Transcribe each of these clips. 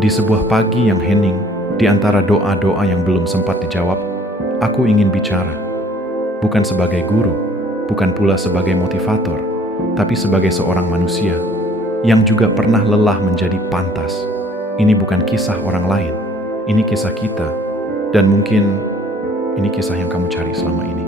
Di sebuah pagi yang hening, di antara doa-doa yang belum sempat dijawab, aku ingin bicara. Bukan sebagai guru, bukan pula sebagai motivator, tapi sebagai seorang manusia yang juga pernah lelah menjadi pantas. Ini bukan kisah orang lain, ini kisah kita, dan mungkin ini kisah yang kamu cari selama ini.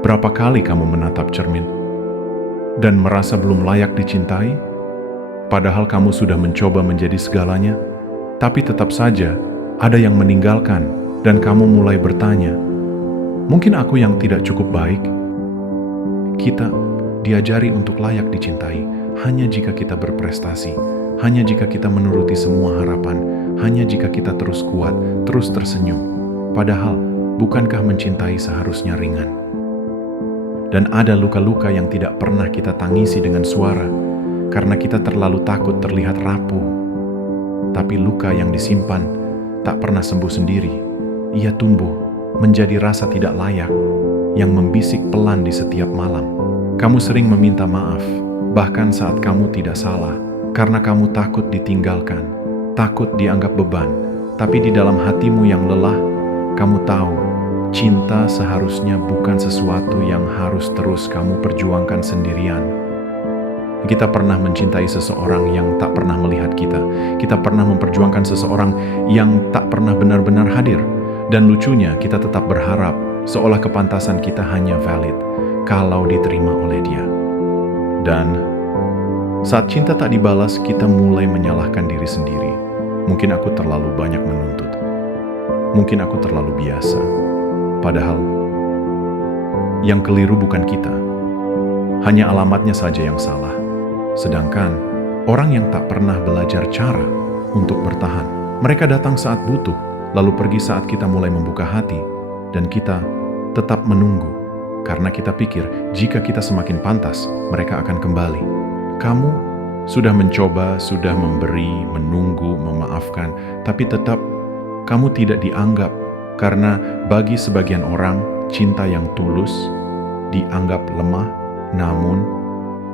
Berapa kali kamu menatap cermin dan merasa belum layak dicintai? Padahal kamu sudah mencoba menjadi segalanya, tapi tetap saja ada yang meninggalkan dan kamu mulai bertanya, mungkin aku yang tidak cukup baik? Kita diajari untuk layak dicintai hanya jika kita berprestasi, hanya jika kita menuruti semua harapan, hanya jika kita terus kuat, terus tersenyum. Padahal, bukankah mencintai seharusnya ringan? Dan ada luka-luka yang tidak pernah kita tangisi dengan suara, karena kita terlalu takut terlihat rapuh. Tapi luka yang disimpan tak pernah sembuh sendiri. Ia tumbuh menjadi rasa tidak layak yang membisik pelan di setiap malam. Kamu sering meminta maaf, bahkan saat kamu tidak salah, karena kamu takut ditinggalkan, takut dianggap beban. Tapi di dalam hatimu yang lelah, kamu tahu, cinta seharusnya bukan sesuatu yang harus terus kamu perjuangkan sendirian. Kita pernah mencintai seseorang yang tak pernah melihat kita. Kita pernah memperjuangkan seseorang yang tak pernah benar-benar hadir. Dan lucunya, kita tetap berharap seolah kepantasan kita hanya valid kalau diterima oleh dia. Dan saat cinta tak dibalas, kita mulai menyalahkan diri sendiri. Mungkin aku terlalu banyak menuntut. Mungkin aku terlalu biasa. Padahal, yang keliru bukan kita, hanya alamatnya saja yang salah. Sedangkan, orang yang tak pernah belajar cara untuk bertahan, mereka datang saat butuh, lalu pergi saat kita mulai membuka hati, dan kita tetap menunggu, karena kita pikir jika kita semakin pantas, mereka akan kembali. Kamu sudah mencoba, sudah memberi, menunggu, memaafkan, tapi tetap kamu tidak dianggap. Karena bagi sebagian orang, cinta yang tulus dianggap lemah, namun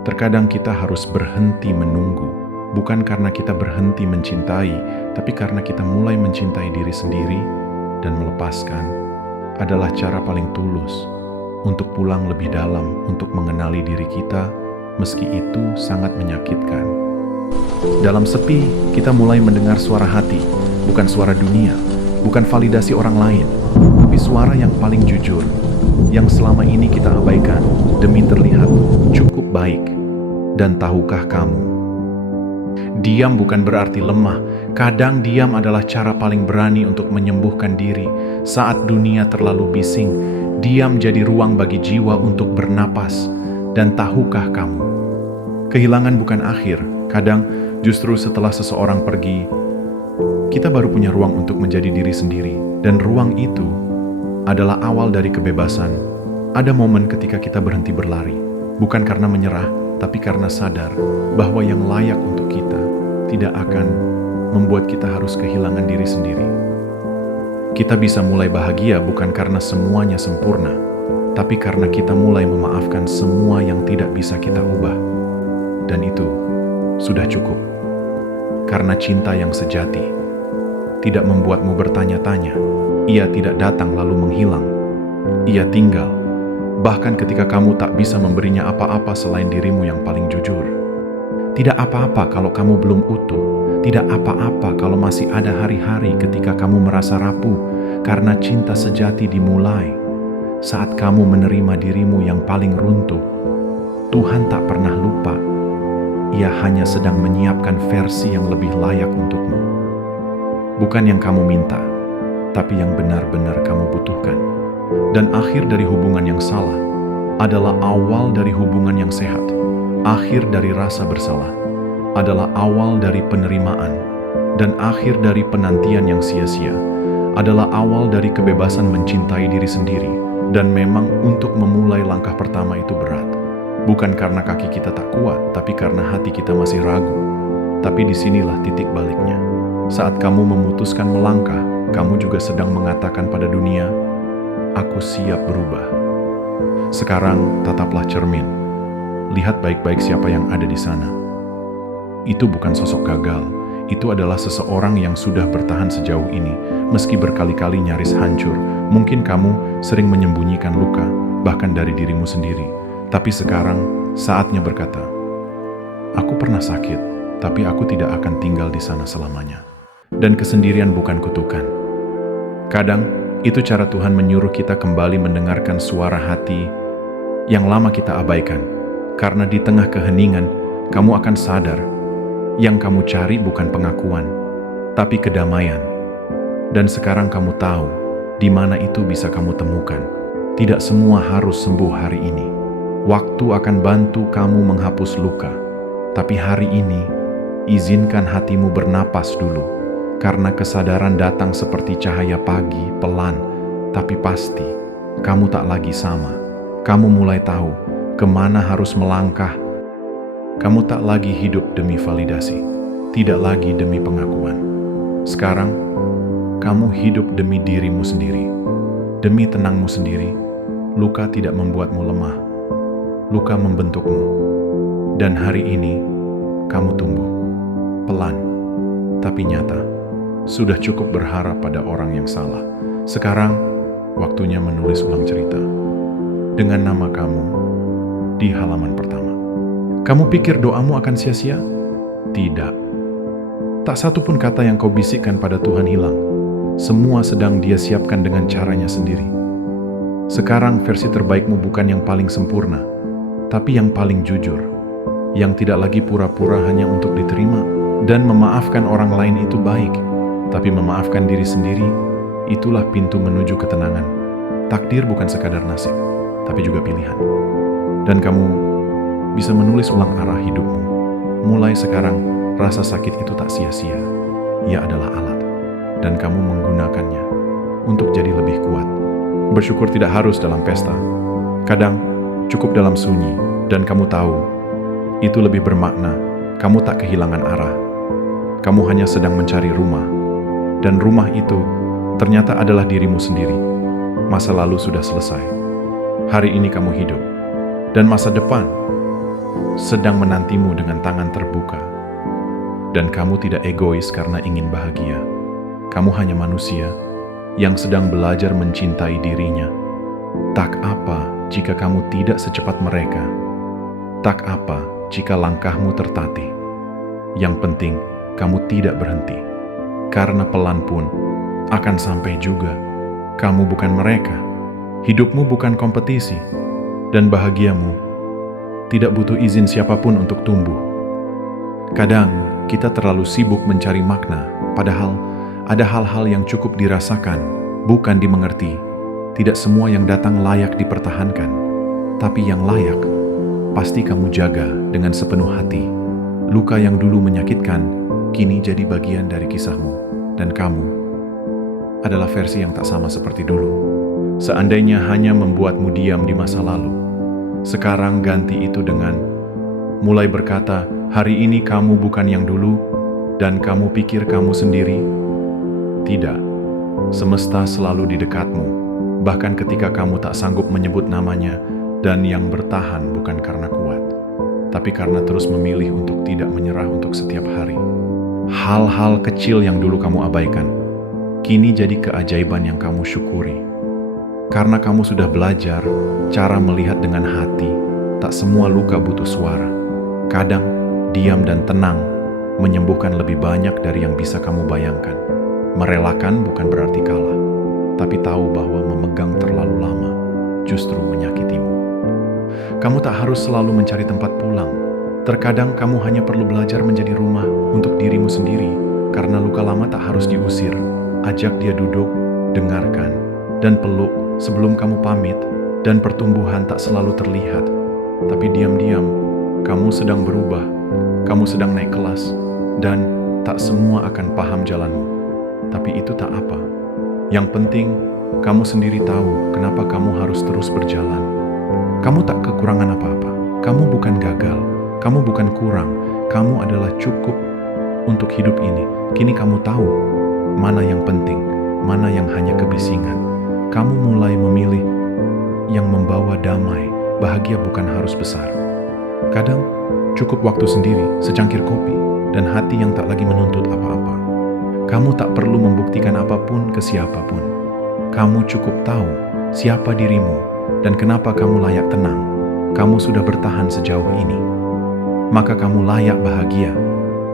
terkadang kita harus berhenti menunggu. Bukan karena kita berhenti mencintai, tapi karena kita mulai mencintai diri sendiri dan melepaskan adalah cara paling tulus untuk pulang lebih dalam, untuk mengenali diri kita, meski itu sangat menyakitkan. Dalam sepi, kita mulai mendengar suara hati, bukan suara dunia. Bukan validasi orang lain, tapi suara yang paling jujur, yang selama ini kita abaikan demi terlihat cukup baik. Dan tahukah kamu, diam bukan berarti lemah. Kadang diam adalah cara paling berani untuk menyembuhkan diri. Saat dunia terlalu bising, diam jadi ruang bagi jiwa untuk bernapas. Dan tahukah kamu, kehilangan bukan akhir. Kadang justru setelah seseorang pergi, kita baru punya ruang untuk menjadi diri sendiri. Dan ruang itu adalah awal dari kebebasan. Ada momen ketika kita berhenti berlari. Bukan karena menyerah, tapi karena sadar bahwa yang layak untuk kita tidak akan membuat kita harus kehilangan diri sendiri. Kita bisa mulai bahagia bukan karena semuanya sempurna, tapi karena kita mulai memaafkan semua yang tidak bisa kita ubah. Dan itu sudah cukup. Karena cinta yang sejati tidak membuatmu bertanya-tanya. Ia tidak datang lalu menghilang. Ia tinggal, bahkan ketika kamu tak bisa memberinya apa-apa selain dirimu yang paling jujur. Tidak apa-apa kalau kamu belum utuh. Tidak apa-apa kalau masih ada hari-hari ketika kamu merasa rapuh, karena cinta sejati dimulai saat kamu menerima dirimu yang paling runtuh. Tuhan tak pernah lupa. Ia hanya sedang menyiapkan versi yang lebih layak untukmu. Bukan yang kamu minta, tapi yang benar-benar kamu butuhkan. Dan akhir dari hubungan yang salah adalah awal dari hubungan yang sehat. Akhir dari rasa bersalah adalah awal dari penerimaan. Dan akhir dari penantian yang sia-sia adalah awal dari kebebasan mencintai diri sendiri. Dan memang untuk memulai langkah pertama itu berat. Bukan karena kaki kita tak kuat, tapi karena hati kita masih ragu. Tapi disinilah titik baliknya. Saat kamu memutuskan melangkah, kamu juga sedang mengatakan pada dunia, aku siap berubah. Sekarang tataplah cermin. Lihat baik-baik siapa yang ada di sana. Itu bukan sosok gagal, itu adalah seseorang yang sudah bertahan sejauh ini, meski berkali-kali nyaris hancur. Mungkin kamu sering menyembunyikan luka, bahkan dari dirimu sendiri. Tapi sekarang saatnya berkata, "Aku pernah sakit, tapi aku tidak akan tinggal di sana selamanya." Dan kesendirian bukan kutukan. Kadang, itu cara Tuhan menyuruh kita kembali mendengarkan suara hati yang lama kita abaikan. Karena di tengah keheningan, kamu akan sadar, yang kamu cari bukan pengakuan, tapi kedamaian. Dan sekarang kamu tahu, di mana itu bisa kamu temukan. Tidak semua harus sembuh hari ini. Waktu akan bantu kamu menghapus luka. Tapi hari ini, izinkan hatimu bernapas dulu. Karena kesadaran datang seperti cahaya pagi, pelan, tapi pasti. Kamu tak lagi sama. Kamu mulai tahu kemana harus melangkah. Kamu tak lagi hidup demi validasi, tidak lagi demi pengakuan. Sekarang, kamu hidup demi dirimu sendiri, demi tenangmu sendiri. Luka tidak membuatmu lemah, luka membentukmu. Dan hari ini, kamu tumbuh, pelan, tapi nyata. Sudah cukup berharap pada orang yang salah. Sekarang, waktunya menulis ulang cerita. Dengan nama kamu, di halaman pertama. Kamu pikir doamu akan sia-sia? Tidak. Tak satu pun kata yang kau bisikkan pada Tuhan hilang. Semua sedang Dia siapkan dengan caranya sendiri. Sekarang versi terbaikmu bukan yang paling sempurna, tapi yang paling jujur. Yang tidak lagi pura-pura hanya untuk diterima. Dan memaafkan orang lain itu baik, tapi memaafkan diri sendiri, itulah pintu menuju ketenangan. Takdir bukan sekadar nasib, tapi juga pilihan. Dan kamu bisa menulis ulang arah hidupmu. Mulai sekarang, rasa sakit itu tak sia-sia. Ia adalah alat, dan kamu menggunakannya untuk jadi lebih kuat. Bersyukur tidak harus dalam pesta. Kadang, cukup dalam sunyi, dan kamu tahu, itu lebih bermakna. Kamu tak kehilangan arah. Kamu hanya sedang mencari rumah. Dan rumah itu ternyata adalah dirimu sendiri. Masa lalu sudah selesai. Hari ini kamu hidup. Dan masa depan sedang menantimu dengan tangan terbuka. Dan kamu tidak egois karena ingin bahagia. Kamu hanya manusia yang sedang belajar mencintai dirinya. Tak apa jika kamu tidak secepat mereka. Tak apa jika langkahmu tertatih. Yang penting, kamu tidak berhenti. Karena pelan pun akan sampai juga. Kamu bukan mereka. Hidupmu bukan kompetisi. Dan bahagiamu tidak butuh izin siapapun untuk tumbuh. Kadang kita terlalu sibuk mencari makna, padahal ada hal-hal yang cukup dirasakan, bukan dimengerti. Tidak semua yang datang layak dipertahankan, tapi yang layak pasti kamu jaga dengan sepenuh hati. Luka yang dulu menyakitkan, kini jadi bagian dari kisahmu. Dan kamu adalah versi yang tak sama seperti dulu. Seandainya hanya membuatmu diam di masa lalu, sekarang ganti itu dengan mulai berkata, hari ini kamu bukan yang dulu, dan kamu pikir kamu sendiri. Tidak, semesta selalu di dekatmu, bahkan ketika kamu tak sanggup menyebut namanya, dan yang bertahan bukan karena kuat, tapi karena terus memilih untuk tidak menyerah untuk setiap hari. Hal-hal kecil yang dulu kamu abaikan, kini jadi keajaiban yang kamu syukuri. Karena kamu sudah belajar cara melihat dengan hati, tak semua luka butuh suara. Kadang, diam dan tenang menyembuhkan lebih banyak dari yang bisa kamu bayangkan. Merelakan bukan berarti kalah, tapi tahu bahwa memegang terlalu lama justru menyakitimu. Kamu tak harus selalu mencari tempat pulang. Terkadang kamu hanya perlu belajar menjadi rumah untuk dirimu sendiri, karena luka lama tak harus diusir. Ajak dia duduk, dengarkan, dan peluk sebelum kamu pamit. Dan pertumbuhan tak selalu terlihat, tapi diam-diam kamu sedang berubah, kamu sedang naik kelas, dan tak semua akan paham jalanmu. Tapi itu tak apa. Yang penting, kamu sendiri tahu kenapa kamu harus terus berjalan. Kamu tak kekurangan apa-apa, kamu bukan gagal. Kamu bukan kurang, kamu adalah cukup untuk hidup ini. Kini kamu tahu mana yang penting, mana yang hanya kebisingan. Kamu mulai memilih yang membawa damai. Bahagia bukan harus besar. Kadang cukup waktu sendiri, secangkir kopi, dan hati yang tak lagi menuntut apa-apa. Kamu tak perlu membuktikan apapun ke siapapun. Kamu cukup tahu siapa dirimu dan kenapa kamu layak tenang. Kamu sudah bertahan sejauh ini. Maka kamu layak bahagia.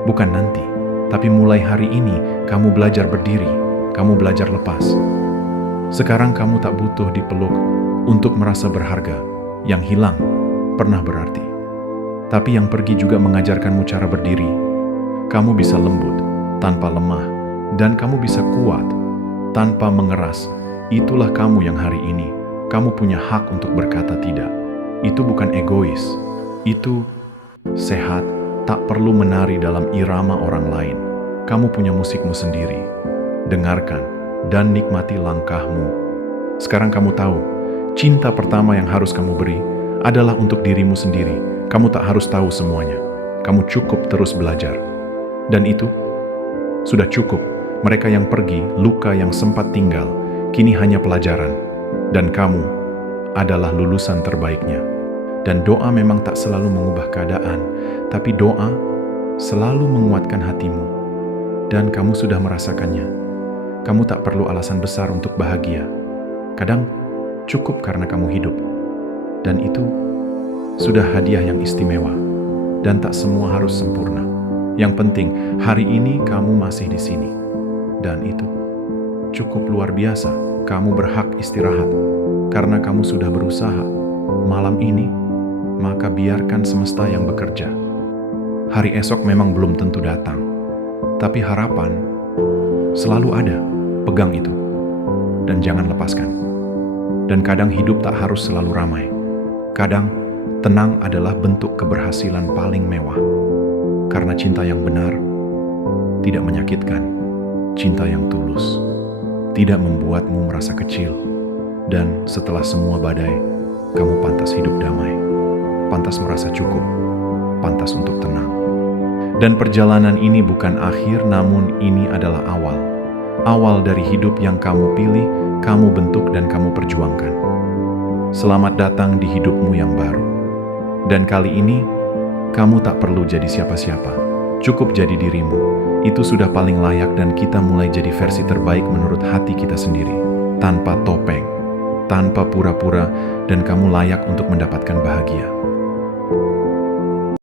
Bukan nanti, tapi mulai hari ini kamu belajar berdiri, kamu belajar lepas. Sekarang kamu tak butuh dipeluk untuk merasa berharga. Yang hilang pernah berarti. Tapi yang pergi juga mengajarkanmu cara berdiri. Kamu bisa lembut tanpa lemah, dan kamu bisa kuat tanpa mengeras. Itulah kamu yang hari ini. Kamu punya hak untuk berkata tidak. Itu bukan egois. Itu sehat, tak perlu menari dalam irama orang lain. Kamu punya musikmu sendiri. Dengarkan dan nikmati langkahmu. Sekarang kamu tahu, cinta pertama yang harus kamu beri adalah untuk dirimu sendiri. Kamu tak harus tahu semuanya. Kamu cukup terus belajar. Dan itu sudah cukup. Mereka yang pergi, luka yang sempat tinggal, kini hanya pelajaran. Dan kamu adalah lulusan terbaiknya. Dan doa memang tak selalu mengubah keadaan, tapi doa selalu menguatkan hatimu. Dan kamu sudah merasakannya. Kamu tak perlu alasan besar untuk bahagia. Kadang cukup karena kamu hidup. Dan itu sudah hadiah yang istimewa. Dan tak semua harus sempurna. Yang penting, hari ini kamu masih di sini. Dan itu cukup luar biasa. Kamu berhak istirahat. Karena kamu sudah berusaha. Malam ini, maka biarkan semesta yang bekerja. Hari esok memang belum tentu datang. Tapi harapan selalu ada. Pegang itu. Dan jangan lepaskan. Dan kadang hidup tak harus selalu ramai. Kadang, tenang adalah bentuk keberhasilan paling mewah. Karena cinta yang benar tidak menyakitkan. Cinta yang tulus tidak membuatmu merasa kecil. Dan setelah semua badai, kamu pantas hidup damai. Pantas merasa cukup. Pantas untuk tenang. Dan perjalanan ini bukan akhir, namun ini adalah awal. Awal dari hidup yang kamu pilih, kamu bentuk dan kamu perjuangkan. Selamat datang di hidupmu yang baru. Dan kali ini, kamu tak perlu jadi siapa-siapa. Cukup jadi dirimu. Itu sudah paling layak dan kita mulai jadi versi terbaik menurut hati kita sendiri. Tanpa topeng, tanpa pura-pura, dan kamu layak untuk mendapatkan bahagia.